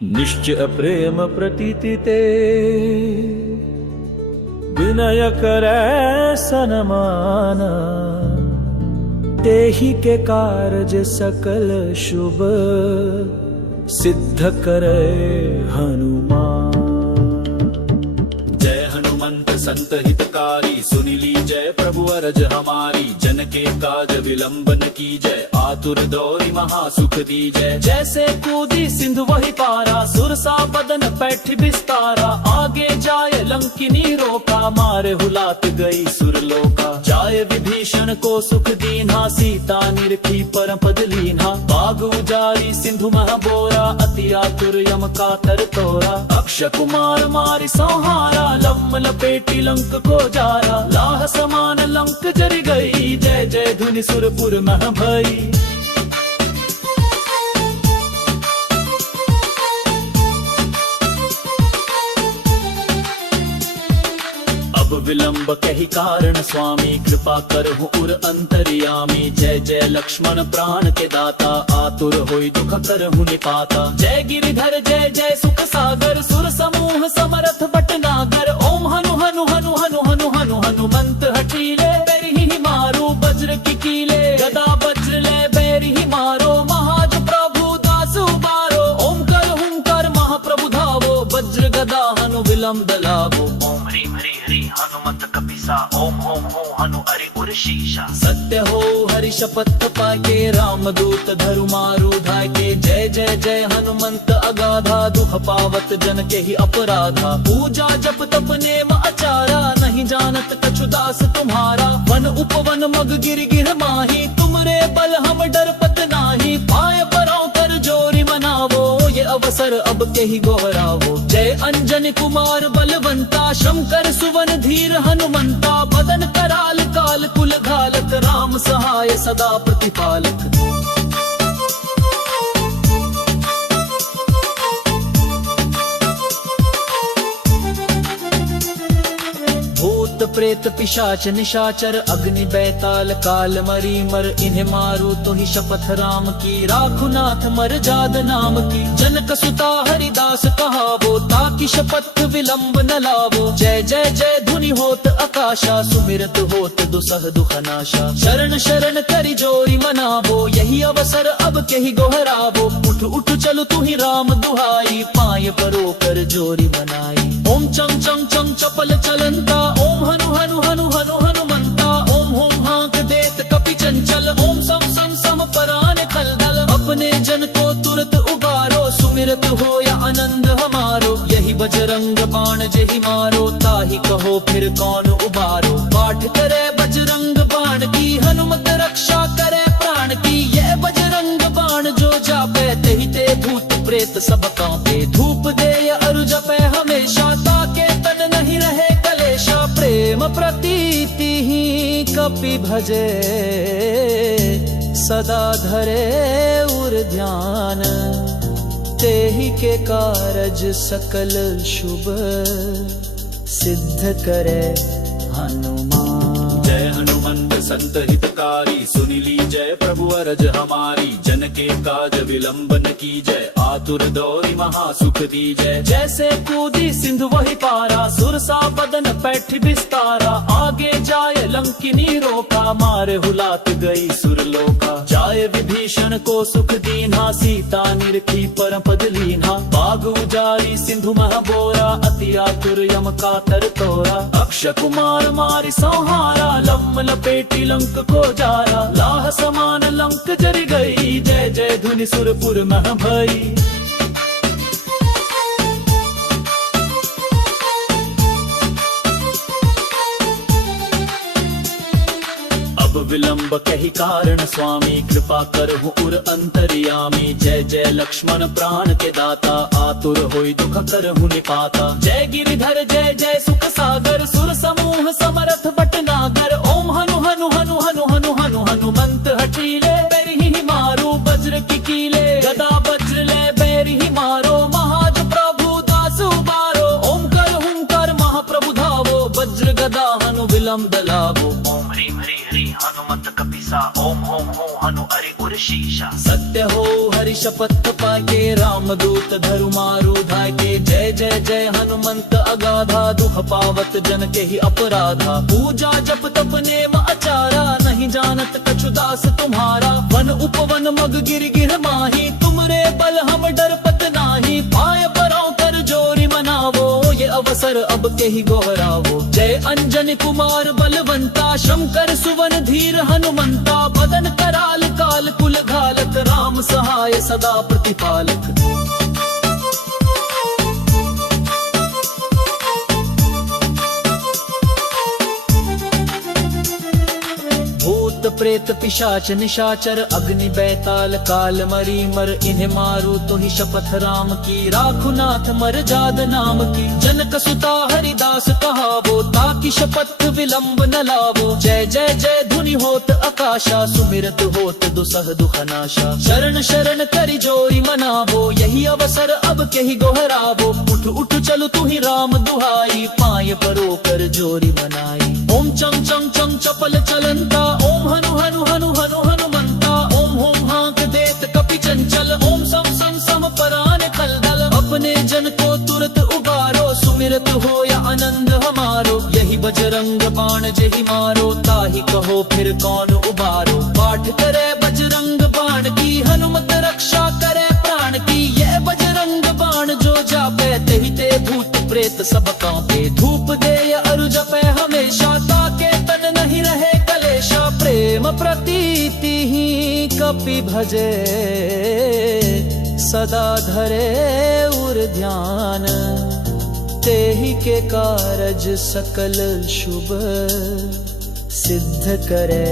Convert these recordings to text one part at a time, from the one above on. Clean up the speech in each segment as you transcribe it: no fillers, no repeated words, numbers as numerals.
निश्चय प्रेम प्रतीति ते विनय करे सनमान। तेहि के कारज सकल शुभ सिद्ध करे हनुमान। जय हनुमंत संत हितकारी सुनि लीजय प्रभु अरज हमारी। जन के काज विलंब न कीजय आतुर दौरी महासुख दीजय। जैसे कूदी सिंधु वही पारा सुरसा बदन पैठ बिस्तारा। आगे जाय लंकिनी रोका मारे हुलात गई सुरलोका। जाय विभीषण को सुख दीन्हा सीता निरखी परम पद लीन्हा। बाग उजारी सिंधु मह बोरा अति आतुर यम कातर तोरा। अक्ष कुमार मारि संहारा लम्म लपेटी लंक को जारा। लाह समान लंक जरि गई जय जय धुनि सुरपुर मह भई। विलंब कही कारण स्वामी कृपा करहु उर अंतर्यामी। जय जय लक्ष्मण प्राण के दाता आतुर होई दुख करहु निपाता। जय गिरिधर जय जय सुख सागर सुर समूह समरथ भटनागर। ओम हनु हनु हनु हनु हनु हनु हनुमंत हठीले बैरि मारो वज्र की कीले। गदा वज्र ले बैरि मारो महाज प्रभु दासु बारो। ओम कर हुंकार महाप्रभु धावो वज्र गदा हनु विलंब दलावो। ओम ह्रीं हरि हरि हनुमत कपिसा ओम ओम हो हनु अरि उर शीशा। सत्य हो हरि शपथ पाके राम दूत धरु मारु धाके। जय जय जय हनुमंत अगाधा दुख पावत जन के ही अपराधा। पूजा जप तप नेम आचारा नहीं जानत कछु दास तुम्हारा। वन उपवन मग गिर गिर माही तुमरे बल हम डरपत नाही। पाय परां कर जोरी मनावो ये अवसर अब के ही गोहरावो। जय अंजनी कुमार बलवंता शंकर सुवन धीर हनुमंता। बदन कराल काल कुल घालक राम सहाय सदा प्रतिपालक। भूत प्रेत पिशाच निशाचर अग्नि बैताल काल मरी मर। इन्हें मारू तो ही शपथ राम की राखु नाथ मर जाद नाम की। जनक सुता हरिदास कहावो ताकि शपथ विलंब न लावो। जय जय जय धुनि होत आकाशा सुमिरत होत दुसह दुख नाशा। शरण शरण करि जोरी मनावो यही अवसर अब के ही गोहरावो। उठ उठ चलो तू ही राम दुहाई पाय परो कर जोरी मनाई। ओम चंग चंग चंग चपल चलंता ओम हनु हनु हनु हनु हनुमंता। ओम होम हाक देत कपि चंचल ओम सम सम सम परान खलदल। अपने जन को तुरत उबारो सुमिरत हो या आनंद हमारो। यही बजरंग बाण जेहि मारो ताहि कहो फिर कौन उबारो। पाठ करे बजरंग बाण की हनुमत रक्षा करे प्राण की। यह बजरंग बाण जो जापे तेहि ते भूत प्रेत सब कांपे। धूप दे अरु जपे हमेशा ताके तन नहीं रहे कलेशा। प्रेम प्रतीति ही कपि भजे सदा धरे उर ध्यान। तेहि के कारज सकल शुभ सिद्ध करे हनुमान। जय हनुमंत संत हितकारी सुनि लीजय प्रभु अरज हमारी। जन के काज विलंब न कीजय आतुर दौरी महासुख दीजय। जैसे कूदी सिंधु वही पारा सुरसा बदन पैठ बिस्तारा। आगे जाय लंकिनी रोका मारे हुलात गई सुरलोका। जाय विभीषण को सुख दीन्हा सीता निरखी परम पद लीन्हा। बाग उजारी सिंधु मह बोरा अति आतुर यम कातर तोरा। अक्ष कुमार मारि संहारा लम्म लपेटी लंक को जारा। लाह समान लंक जरि गई जय जय धुनि सुरपुर मह भई। अब विलंब कही कारण स्वामी कृपा करहु उर अंतर्यामी। जय जय लक्ष्मण प्राण के दाता आतुर होई दुख करहु निपाता। जय गिरिधर जय जय सुख सागर सुर समूह समरथ भटनागर। ओम हनु हनु हनु हनु हनु हनु हनुमंत हठीले बैरि मारो वज्र की कीले। गदा वज्र ले बैरि मारो महाज प्रभु दासु बारो। ओम कर हुंकार महाप्रभु धावो वज्र गदा हनु विलंब दलावो। ओम ह्रीं हरि हरि हनुमत कपिसा ओम ओम हो हनु अरि उर शीशा। सत्य हो हरि शपथ पाके रामदूत धरु मारु धाय के जय जय जय हनुमंत अगाधा दुख पावत जन के ही अपराधा। पूजा जप तप नेम आचारा नहीं जानत कछु दास तुम्हारा। वन उपवन मग गिर गिर माही तुमरे बल हम डरपत नाही। पाय परों कर जोरी मनावो ये अवसर अब के ही गोहरावो। जय अंजनी कुमार बलवंता शंकर सुवन धीर हनुमंता। बदन कराल काल कुल घालक राम सहाय सदा प्रतिपालक। भूत प्रेत पिशाच निशाचर अग्नि बैताल काल मरी मर। इन्हें मारू तो ही शपथ राम की राखु नाथ मर जाद नाम की। जनक सुता हरिदास कहावो ताकि शपथ विलंब न लावो। जय जय जय धुनि होत आकाशा सुमिरत होत दुसह दुखनाशा। शरण शरण करि जोरी मनावो यही अवसर अब के ही गोहरावो। उठ उठ चलो तू ही राम दुहाई पाय परो कर जोरी मनाई। ओम चंग चंग चंग चपल चलंता ओम हनु हनु हनु हनु हनुमंता। ओम होम हांक देत कपि चंचल ओम सम सम सम परान खलदल। अपने जन को तुरत उबारो सुमिरत हो या आनंद हमारो। यही बजरंग बाण जेहि मारो ताहि कहो फिर कौन उबारो। पाठ करे बजरंग बाण की हनुमत रक्षा करे प्राण की। ये बजरंग बाण जो जापे तेहि ते भूत प्रेत सब कांपे। धूप दे अरु जपे हमेशा ताके तन नहीं रहे कलेशा। प्रेम प्रतीति ही कपि भजे सदा धरे उर ध्यान। तेहि के कारज सकल शुभ सिद्ध करे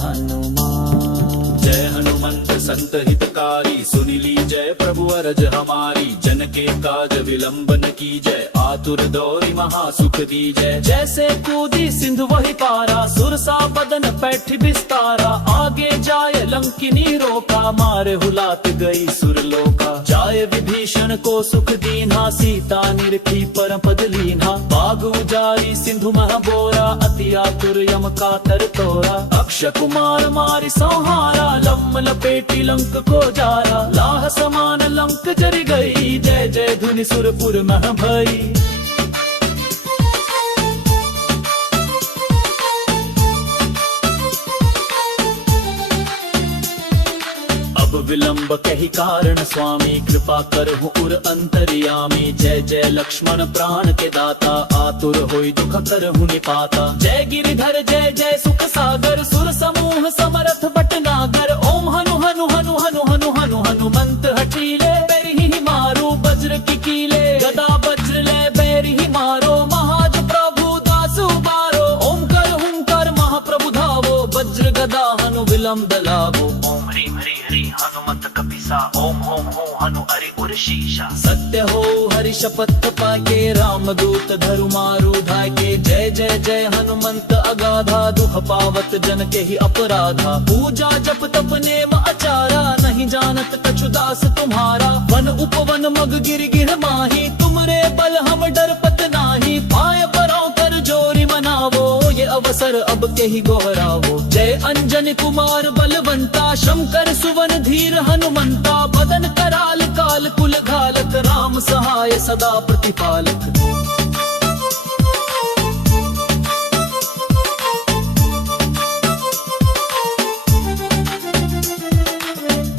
हनुमान। जय हनुमंत संत हितकारी सुनि लीजय प्रभु अरज हमारी। जन के काज विलंब न कीजय आतुर दौरी महासुख दीजय। जैसे कूदी सिंधु वही पारा सुरसा बदन पैठ बिस्तारा। आगे जाय लंकिनी रोका मारे हुलात गई सुरलोका। जाय विभीषण को सुख दीन्हा सीता निरखी परम पद लीन्हा। बाग उजारी सिंधु महाबोरा अति आतुर यम कातर तोरा। अक्षय कुमार मारि संहारा लम्म लपेटी लंक को जारा। लाह समान लंक जरि गई जय जय धुनि सुरपुर मह भई। विलंब कही कारण स्वामी कृपा करहु उर अंतर्यामी। जय जय लक्ष्मण प्राण के दाता आतुर होई दुख करहु निपाता। जय गिरिधर जय जय सुख सागर सुर समूह समरथ भटनागर। ओम हनु हनु हनु हनु हनु हनु हनुमंत हठीले बैरि ही मारो। वज्र की कीले गदा वज्र ले बैरि ही मारो। महाज प्रभु दास उबारो ओम कर हुंकार महाप्रभु धावो। वज्र गदा हनु विलंब दलावो। ओम ह्रीं हरि हरि हनुमत कपिसा ओम होम हो हनु अरि उर शीशा। सत्य हो हरि शपथ पाके रामदूत धरु मारु धाय के जय जय जय हनुमंत अगाधा दुख पावत जन के ही अपराधा। पूजा जप तप नेम आचारा नहीं जानत कछु दास तुम्हारा। वन उपवन मग गिर गिर माही तुमरे बल हम डरपत नाही। पाय परों कर जोरी मनावो ये अवसर अब के ही गोहरावो। जय अंजनी कुमार बलवंता शंकर सुवन धीर हनुमंता। बदन कराल काल कुल घालक राम सहाय सदा प्रतिपालक।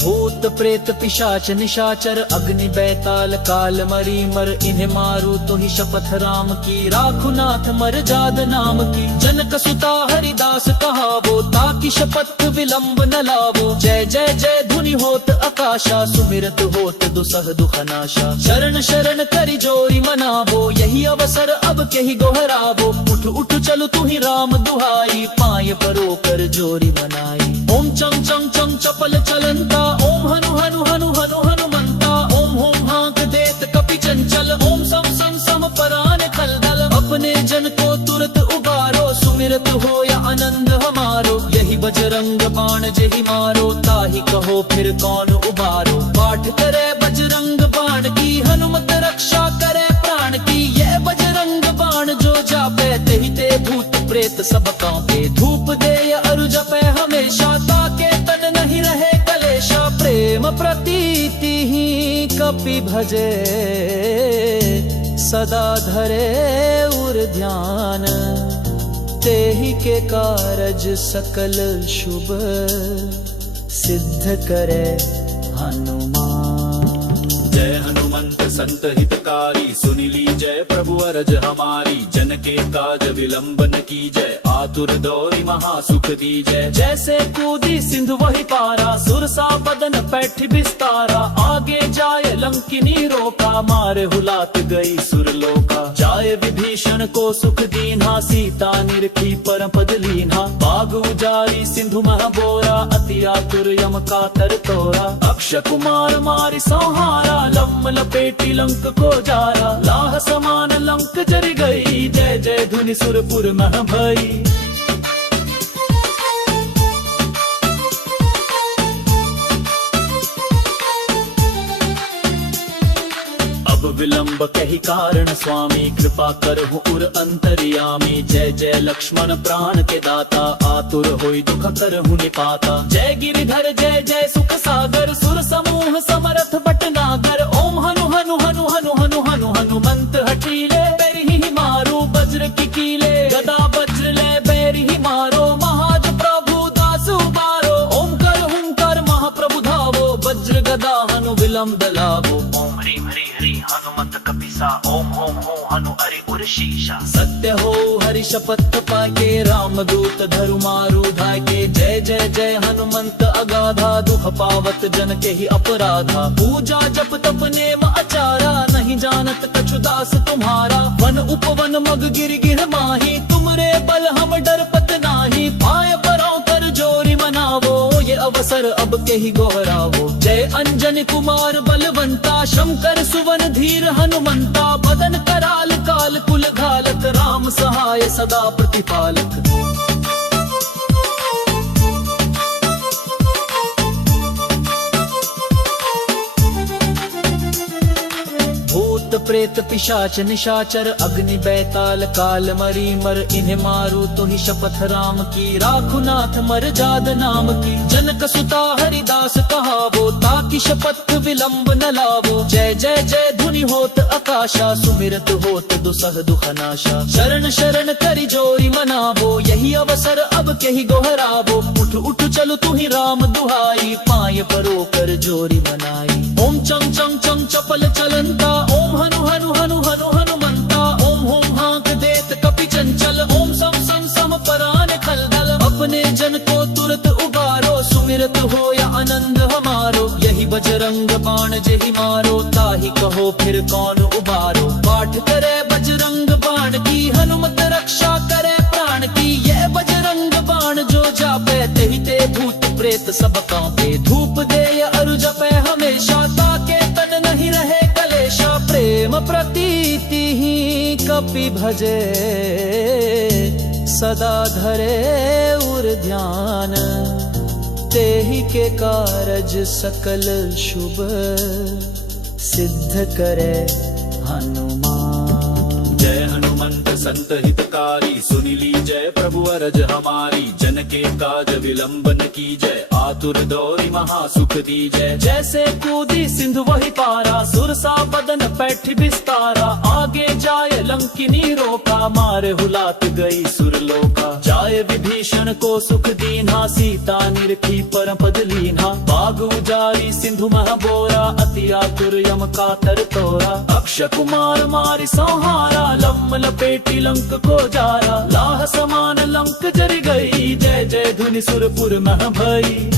भूत प्रेत पिशाच निशाचर अग्नि बैताल काल मरी मर। इन्हें मारू तो ही शपथ राम की राखु नाथ मर जाद नाम की। जनक सुता हरिदास कहावो ताकि शपथ विलंब न लावो। जय जय जय धुनि होत आकाशा सुमिरत होत दुसह दुखनाशा। शरण शरण करि जोरी मनावो यही अवसर अब के ही गोहरावो। उठ उठ चलो तू ही राम दुहाई पाय परो कर जोरी मनाई। ओम चंग चंग चंग चपल चलंता ओम हनु हनु हनु हनु हनुमंता। ओम होम हांक देत कपि चंचल ओम सम सम सम परान खलदल। अपने जन को तुरत उबारो सुमिरत हो या आनंद हमारो। यही बजरंग बाण जेहि मारो ताहि कहो फिर कौन उबारो। पाठ करे बजरंग बाण की हनुमत रक्षा करे प्राण की। ये बजरंग बाण जो जापे तेहि ते भूत प्रेत सब कांपे। धूप दे अरु जपे हमेशा ताके तन नहीं रहे कल कपि भजे सदा धरे उर ध्यान तेहि के कारज सकल शुभ सिद्ध करे हनुमान। जय हनुमंत संत हितकारी सुनि लीजय प्रभु अरज हमारी। जन के काज विलंब न कीजय आतुर दौरी महासुख दीजय। जैसे कूदी सिंधु वही पारा सुरसा बदन पैठ बिस्तारा। आगे जाय लंकिनी रोका मारे हुलात गई सुरलोका। जाय विभीषण को सुख दीन्हा सीता निरखी परम पद लीन्हा। बाग उजारी सिंधु मह बोरा अति आतुर यम कातर तोरा। अक्षय कुमार मारि संहारा लम्म लपेटी लंक को जारा। लाह समान लंक जर गई जय जय धुनि सुरपुर मह भई। अब विलंब कही कारण स्वामी कृपा करहु उर अंतर्यामी। जय जय लक्ष्मण प्राण के दाता आतुर होई दुख करहु निपाता। जय गिरिधर जय जय सुख सागर सुर समूह समरथ भटनागर। ओम हनु हनु हनु हनु हनु हनु हनुमंत हठीले बैरिहि मारो वज्र की कीले। गदा वज्र ले बैरिहि मारो महाज प्रभु दासु बारो। ओम कर हुंकर महाप्रभु धावो वज्र गदा हनु विलंब दलावो। ओम ह्रीं हरि हरि हनुमत कपिसा ओम होम हो हनु अरि उर शीशा। सत्य हो हरि शपथ पाके रामदूत धरु मारु धाके। जय जय जय हनुमंत अगाधा दुख पावत जन के ही अपराधा। पूजा जप तप नेम आचारा नहीं जानत कछु दास तुम्हारा। वन उपवन मग गिर गिर माही तुमरे बल हम डरपत नाही। पाय परां कर जोरी मनावो ये अवसर अब के ही गोहरावो। जय अंजन कुमार बलवंता शंकर सुवन धीर हनुमंता। बदन कराल काल कुल घालक राम सहाय सदा प्रतिपालक। भूत प्रेत पिशाच निशाचर अग्नि बैताल काल मरी मर। इन्हें मारू तो ही शपथ राम की राखु नाथ मर जाद नाम की। जनक सुता हरिदास कहावो ताकि शपथ विलंब न लावो। जय जय जय धुनि होत आकाशा सुमिरत होत दुसह दुखनाशा। शरण शरण करि जोरी मनावो यही अवसर अब के ही गोहरावो। उठ उठ चलो तू ही राम दुहाई पाय परो कर जोरी मनाई। ओम चंग चंग चंग चपल चलंता ओम हनु हनु हनु हनु हनुमंता। ओम होम हांक देत कपि चंचल ओम सम सम सम परान खलदल। अपने जन को तुरत उबारो सुमिरत हो या आनंद हमारो। यही बजरंग बाण जेहि मारो ताहि कहो फिर कौन उबारो। पाठ करे बजरंग बाण की हनुमत रक्षा करे प्राण की। यह बजरंग बाण जो जापे तेहि ते भूत प्रेत सब कांपे। धूप दे अरु जपे हमेशा ताके तन नहीं रहे कलेशा। प्रेम प्रतीति ही कपि भजे सदा धरे उर ध्यान तेहि के कारज सकल शुभ सिद्ध करे हनुमान। जय हनुमंत संत हितकारी सुनि लीजय प्रभु अरज हमारी। जन के काज विलंब न कीजय आतुर दौरी महासुख दीजय। जैसे कूदी सिंधु वही पारा सुरसा बदन पैठ बिस्तारा। आगे जाय लंकिनी रोका मारे हुलात गई सुरलोका। जाय विभीषण को सुख दीन्हा सीता निरखी परम पद लीन्हा। बाग उजारी सिंधु मह बोरा अति आतुर यम कातर तोरा। अक्षय कुमार मारि संहारा लम्म लपेटी लंक को जारा। लाह समान लंक जर गई जय जय धुनि सुरपुर मह भई।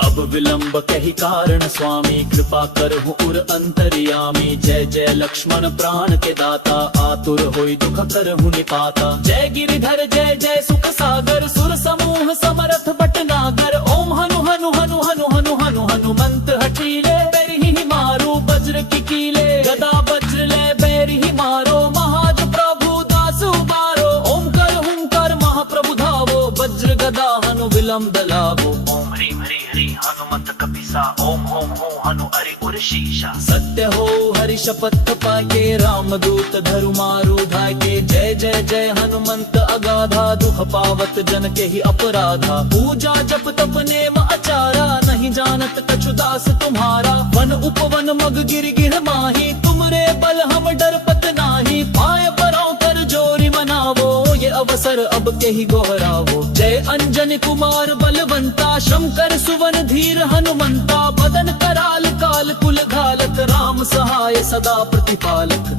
अब विलंब कही कारण स्वामी कृपा करहु उर अंतर्यामी। जय जय लक्ष्मण प्राण के दाता आतुर होई दुख करहु निपाता। जय गिरिधर जय जय सुख सागर सुर समूह समरथ भटनागर। ओम हनु हनु हनु हनु हनु हनु हनुमंत हठीले बैरिहि मारो वज्र की कीले। गदा वज्र ले बैरिहि मारो महाज प्रभु दासु बारो। ओम कर हुंकर महाप्रभु धावो वज्र गदा हनु विलंब दलावो। ओम ह्रीं हरि हरि हनुमत कपिसा कपिसा ओम होम हो हनु अरि उर शीशा सत्य हो हरि शपथ पाके रामदूत धरु मारु धाके जय जय जय हनुमंत अगाधा दुख पावत जन के ही अपराधा पूजा जप तप नेम आचारा नहीं जानत कछु दास तुम्हारा वन उपवन मग गिर गिर माही तुमरे बल हम डरपत नाही पाय परों कर जोरी मनावो ये अवसर अब के ही गोहरावो जय अंजन कुमार बलवंता शंकर सुवन धीर हनुमंता बदन कराल काल कुल घालक राम सहाय सदा प्रतिपालक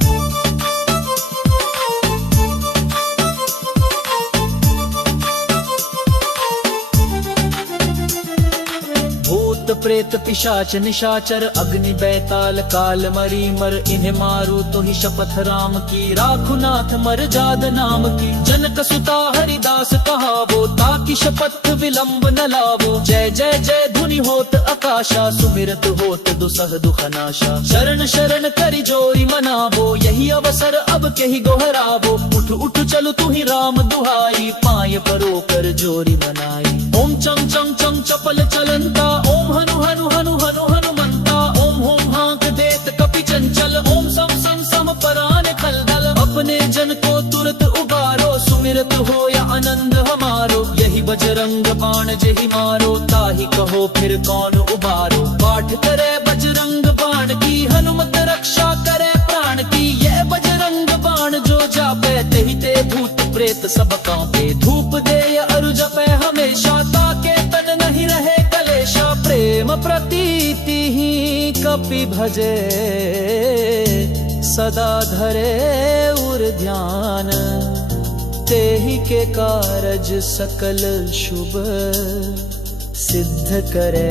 भूत प्रेत पिशाच निशाचर अग्नि बैताल काल मरी मर इन्हें मारू तो ही शपथ राम की राखुनाथ मर जाद नाम की जनक सुता हरिदास कहावो ताकि शपथ विलंब न लावो जय जय जय धुनि होत आकाशा सुमिरत होत दुसह दुखनाशा शरण शरण करि जोरी मनावो यही अवसर अब के ही गोहरावो उठ उठ चलो तू ही राम दुहाई पाय परो कर जोरी मनाई ओम चम चम चम चपल चलंता ओम हनु हनु हनु हनु हनुमंता ओम होम हांक देत कपि चंचल ओम सम सम सम परान खलदल अपने जन को तुरत उबारो सुमिरत हो या आनंद हमारो यही बजरंग बाण जेहि मारो ताहि कहो फिर कौन उबारो पाठ करे बजरंग बाण की हनुमत रक्षा करे प्राण की ये बजरंग बाण जो जापे तेहि ते भूत प्रेत सब कांपे धूप दे अरु जपे हमेशा ताके तन नहीं रहे कलेशा प्रेम प्रतीति ही कपि भजे सदा धरे उर ध्यान तेहि के कारज सकल शुभ सिद्ध करे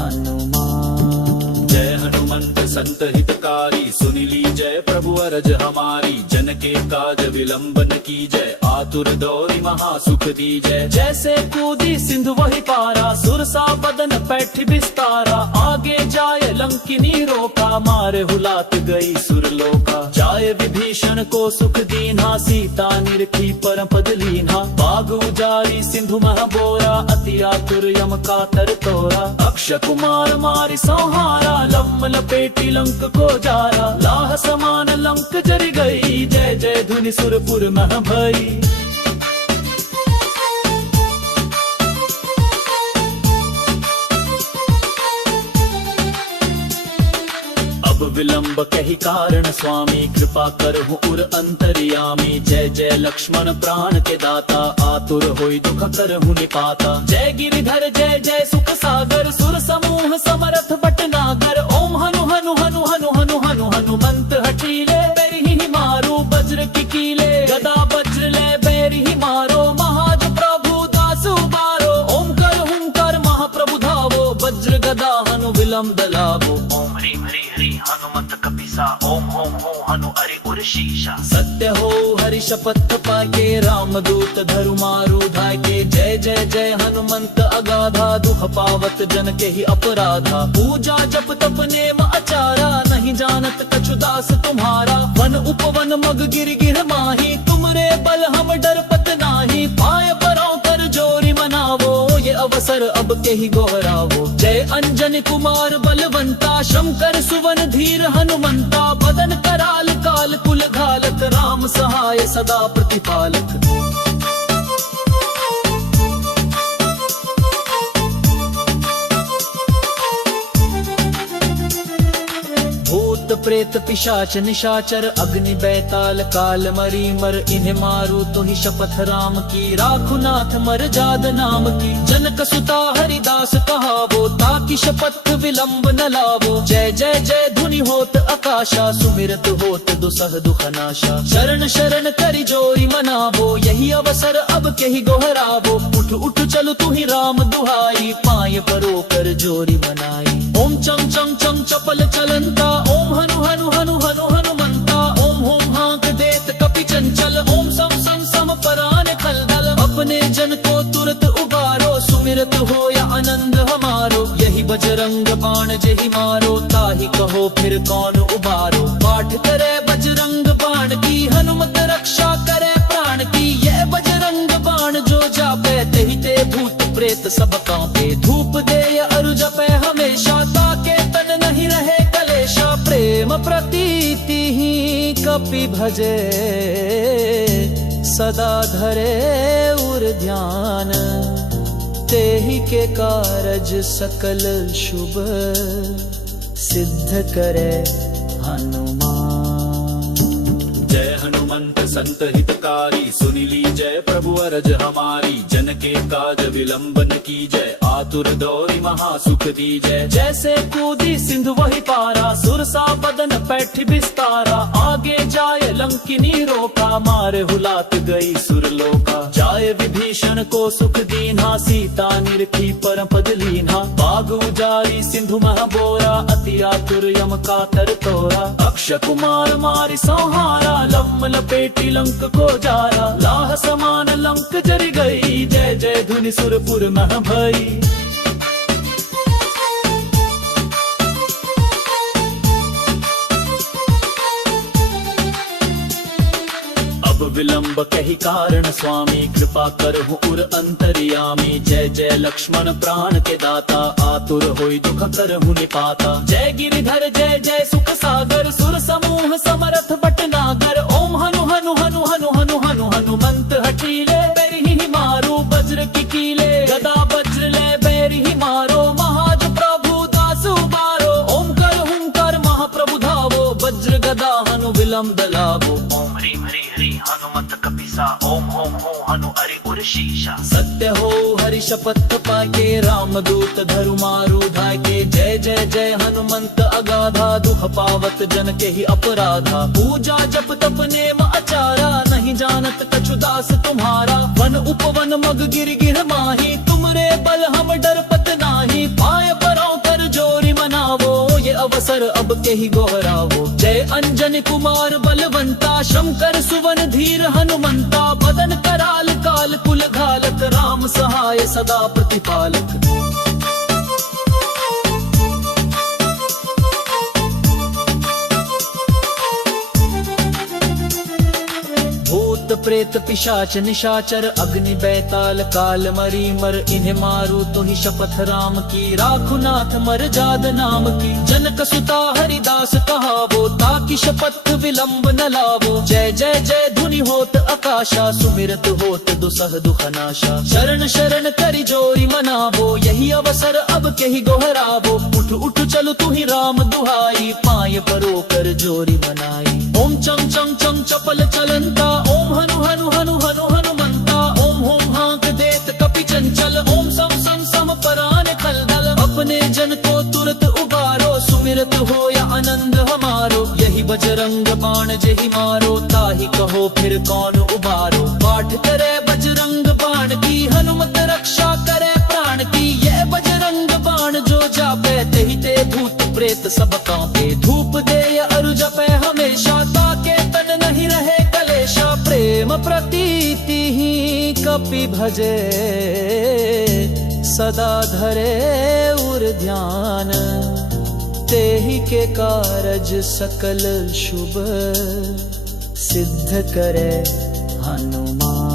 हनुमान जय हनुमंत संत हितकारी सुनिली जय प्रभु अरज हमारी जन के काज विलंब न की जय आतुर दौरी महासुख दी जय जैसे कूदी सिंधु वही पारा सुरसा बदन पैठ बिस्तारा आगे जाए लंकिनी रोका मारे हुलात गई सुरलोका जाए विभीषण को सुख दीन्हा सीता निरखी परम पद लीन्हा बाग उजारी सिंधु महबोरा अति आतुर यम कातर तोरा अक्षय कुमार मारि संहारा लम्म लपेटी लंक को जारा लाह समान लंक जर गई जय जय धुनि सुरपुर मह भई अब विलंब कही कारण स्वामी कृपा करहु उर अंतर्यामी जय जय लक्ष्मण प्राण के दाता आतुर होई दुख करहु निपाता जय गिरिधर जय जय सुख सागर सुर समूह समरथ भटनागर ओम हनु हनु हनु हनु हनु हनु हनुमंत हठीले बैरि ही मारो वज्र की कीले गदा वज्र ले बैरि ही मारो महाज प्रभु दास उबारो ओम कर हुंकार महाप्रभु धावो वज्र गदा हनु विलंब लावो ओम ह्रीं हरि हरि हनुमत कपिसा ओम होम हो हनु अरि उर शीशा सत्य हो हरि शपथ पाके रामदूत धरु मारु धाके जय जय जय हनुमंत अगाधा दुख पावत जन के ही अपराधा पूजा जप तप नेम आचारा नहीं जानत कछु दास तुम्हारा वन उपवन मग गिर गिर माही तुमरे बल हम डरपत नाही पाय परों कर जोरी मनावो ये अवसर अब के ही गोहरावो जय अंजन कुमार बलवंता शंकर सुवन धीर हनुमंता बदन कराल काल कुल घालक राम सहाय सदा प्रतिपालक भूत प्रेत पिशाच निशाचर अग्नि बैताल काल मरी मर इन्हें मारू तो ही शपथ राम की राखुनाथ मर जाद नाम की जनक सुता हरिदास कहावो ताकि शपथ विलंब न लावो जय जय जय धुनि होत आकाशा सुमिरत होत दुसह दुखनाशा शरण शरण करि जोरी मनावो यही अवसर अब के ही गोहरावो उठ उठ चलो तू ही राम दुहाई पाय परो कर जोरी मनाई ओम चम चम चम चपल चलंता ओम हनु हनु हनु हनु हनुमंता ओम होम हांक देत कपि चंचल ओम सम सम सम परान खलदल अपने जन को तुरत उबारो सुमिरत हो या आनंद हमारो यही बजरंग बाण जेहि मारो ताहि कहो फिर कौन उबारो पाठ करे बजरंग बाण की हनुमत रक्षा करे प्राण की ये बजरंग बाण जो जापे तेहि ते भूत प्रेत सब कांपे धूप दे अरु जपे हमेशा कपि भजे सदा धरे उर ध्यान तेहि के कारज सकल शुभ सिद्ध करे हनुमान। जय हनुमंत संत हितकारी सुनि लीजय प्रभु अरज हमारी। जन के काज विलंब न कीजय आतुर दौरी महासुख दीजय। जैसे कूदी सिंधु वही पारा सुरसा बदन पैठ बिस्तारा। आगे जाय लंकिनी रोका मारे हुलात गई सुरलोका। जाय विभीषण को सुख दीन्हा सीता निरखी परम पद लीन्हा। बाग उजारी सिंधु मह बोरा अति आतुर यम कातर तोरा। अक्षय कुमार मारि संहारा लम्म लपेटी लंक को जारा। लाह समान लंक जरि गई जय जय धुनि सुरपुर मह भई। अब विलंब कही कारण स्वामी कृपा करहु उर अंतर्यामी। जय जय लक्ष्मण प्राण के दाता आतुर होई दुख करहु निपाता। जय गिरिधर जय जय सुख सागर सुर समूह समरथ भटनागर। ओम हनु हनु हनु हनु हनु हनु हनुमंत हठीले बैरिहि मारो वज्र की कीले। गदा वज्र ले बैरिहि मारो महाज प्रभु दास उबारो। ओम कर हुंकार महाप्रभु धावो वज्र गदा हनु विलंब लावो। ओम ह्रीं हरि हरि हनुमत कपिसा ओम होम हो हनु अरि उर शीशा। सत्य हो हरि शपथ पाके रामदूत धरु मारु धाके। जय जय जय हनुमंत अगाधा दुख पावत जन के ही अपराधा। पूजा जप तप नेम आचारा नहीं जानत कछु दास तुम्हारा। वन उपवन मग गिर गिर माही तुमरे बल हम डरपत नाही। पाय परों कर जोरी मनावो ये अवसर अब के ही गोहरावो। जय अंजनी कुमार बलवंता शंकर सुवन धीर हनुमंता। बदन कराल काल कुल घालक राम सहाय सदा प्रतिपालक। भूत प्रेत पिशाच निशाचर अग्नि बैताल काल मरी मर। इन्हें मारू तो ही शपथ राम की राखु नाथ मर जाद नाम की। जनक सुता हरिदास कहावो ताकि शपथ विलंब न लावो। जय जय जय धुनि होत आकाशा सुमिरत होत दुसह दुखनाशा। शरण शरण करि जोरी मनावो यही अवसर अब के ही गोहरावो। उठ उठ चलो तू ही राम दुहाई पाय परो कर जोरी मनाई। ओम चम चम चम चपल चलंता ओम हनु हनु हनु हनु हनुमंता। ओम होम हाँक देत कपि चंचल ओम सम सम सम परान खलदल। अपने जन को तुरत उबारो सुमिरत हो या आनंद हमारो। यही बजरंग बाण जेहि मारो ताहि कहो फिर कौन उबारो। पाठ करे बजरंग बाण की हनुमत रक्षा करे प्राण की। ये बजरंग बाण जो जापे तेहि ते भूत प्रेत सब कांपे। धूप दे अरु जपे हमेशा ताके तन नहीं रहे कलेशा। प्रेम प्रतीति ही कपि भजे सदा धरे उर ध्यान तेहि के कारज सकल शुभ सिद्ध करे हनुमान।